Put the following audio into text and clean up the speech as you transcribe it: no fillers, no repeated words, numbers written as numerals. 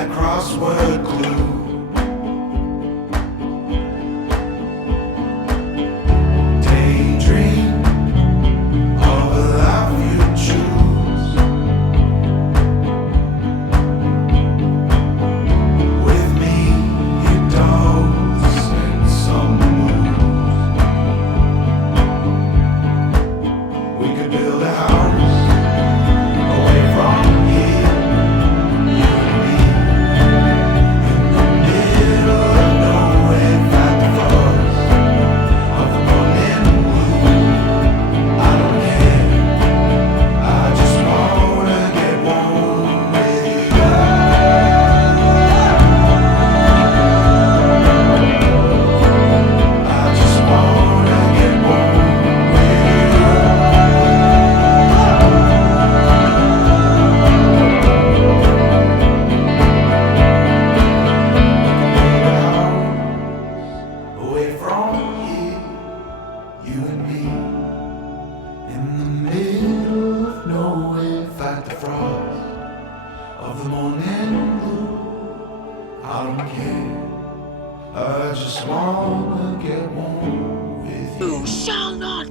that crossword clue. Daydream of a life you choose. With me, you dance in some mood. We could build a house away from here, you and me, in the middle of nowhere, fight the force of the morning blue. I don't care, I just wanna get warm with you. I just wanna get warm with you. Away from here, you and me, in the middle of nowhere, fight the frost of the morning blue. I don't care, I just wanna get warm with you. You shall not